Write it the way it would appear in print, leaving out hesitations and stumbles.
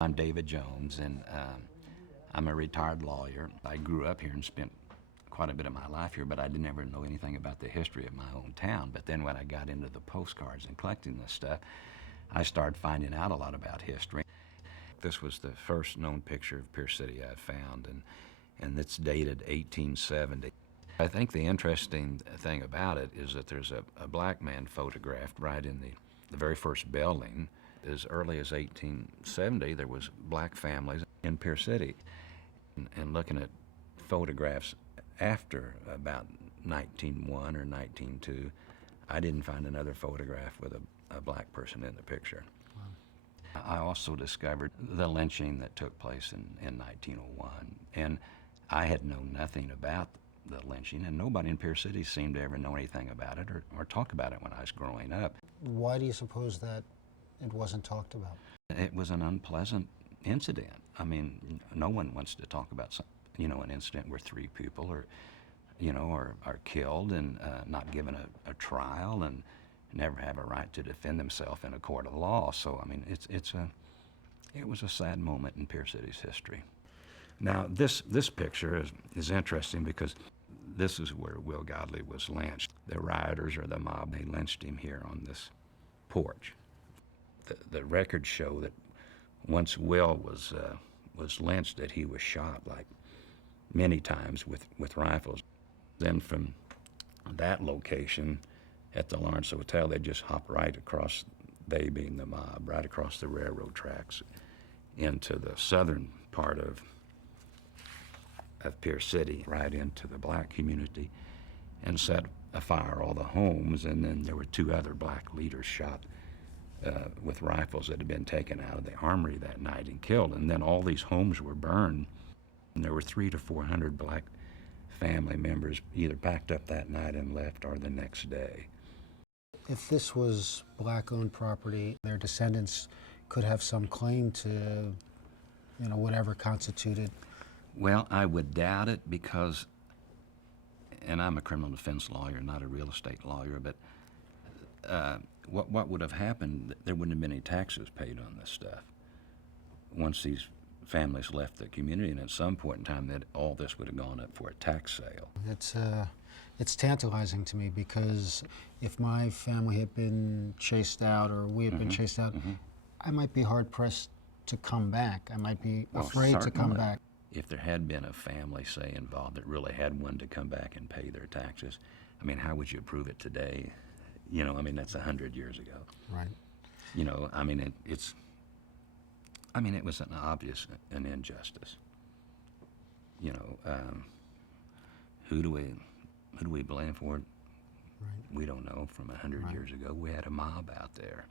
I'm David Jones, and I'm a retired lawyer. I grew up here and spent quite a bit of my life here, but I didn't ever know anything about the history of my own town. But then when I got into the postcards and collecting this stuff, I started finding out a lot about history. This was the first known picture of Pierce City I found, and it's dated 1870. I think the interesting thing about it is that there's a black man photographed right in the very first building. As early as 1870, there was black families in Pierce City. And looking at photographs after about 1901 or 1902, I didn't find another photograph with a black person in the picture. Wow. I also discovered the lynching that took place in 1901, and I had known nothing about the lynching, and nobody in Pierce City seemed to ever know anything about it or talk about it when I was growing up. Why do you suppose that it wasn't talked about? It was an unpleasant incident. I mean, no one wants to talk about an incident where three people are killed and not given a trial and never have a right to defend themselves in a court of law. So I mean, it was a sad moment in Pierce City's history. Now this picture is interesting because this is where Will Godley was lynched. The rioters or the mob, they lynched him here on this porch. The records show that once Will was lynched, that he was shot like many times with rifles. Then from that location at the Lawrence Hotel, they just hopped right across, they being the mob, right across the railroad tracks into the southern part of Pierce City, right into the black community, and set afire all the homes. And then there were two other black leaders shot with rifles that had been taken out of the armory that night and killed. And then all these homes were burned, and there were 300 to 400 black family members either packed up that night and left or the next day. If this was black-owned property, their descendants could have some claim to, whatever constituted. Well, I would doubt it because, and I'm a criminal defense lawyer, not a real estate lawyer, but what would have happened, there wouldn't have been any taxes paid on this stuff once these families left the community, and at some point in time that all this would have gone up for a tax sale. It's tantalizing to me because if my family had been chased out or we had been chased out, I might be hard-pressed to come back. I might be afraid to come back. If there had been a family, say, involved that really had one to come back and pay their taxes, I mean, how would you prove it today? I mean, that's 100 years ago. Right. I mean, it was an obvious an injustice. Who do we blame for it? Right. We don't know. From 100 years ago, we had a mob out there.